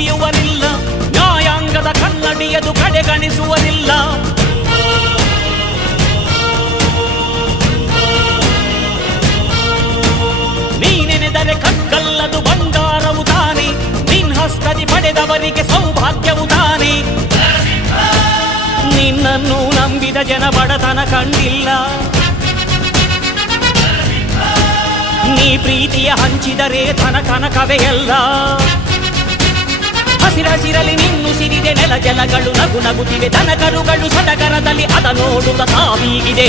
ದುಡಿಯುವರಿಲ್ಲ, ನ್ಯಾಯಾಂಗದ ಕನ್ನಡಿಯದು ಕಡೆಗಣಿಸುವರಿಲ್ಲ. ನೀನೆನೆದರೆ ಕಗ್ಗಲ್ಲದು ಬಂಗಾರವು ತಾನೆ, ನಿನ್ ಹಸ್ತದಿ ಪಡೆದವರಿಗೆ ಸೌಭಾಗ್ಯವು ತಾನೆ. ನಿನ್ನನ್ನು ನಂಬಿದ ಜನ ಬಡತನ ಕಂಡಿಲ್ಲ, ನೀ ಪ್ರೀತಿಯ ಹಂಚಿದರೆ ಧನ ಕನಕವೇ ಎಲ್ಲ. ಹಸಿರಸಿರಲಿ ನಿನ್ನು ಸಿರಿದೆ ನೆಲ ಜಲಗಳು ನಗು ನಗುತ್ತಿವೆ, ದನಕರುಗಳು ಸಡಗರದಲ್ಲಿ ಅದ ನೋಡುತ್ತ ತಾವೀಗಿದೆ.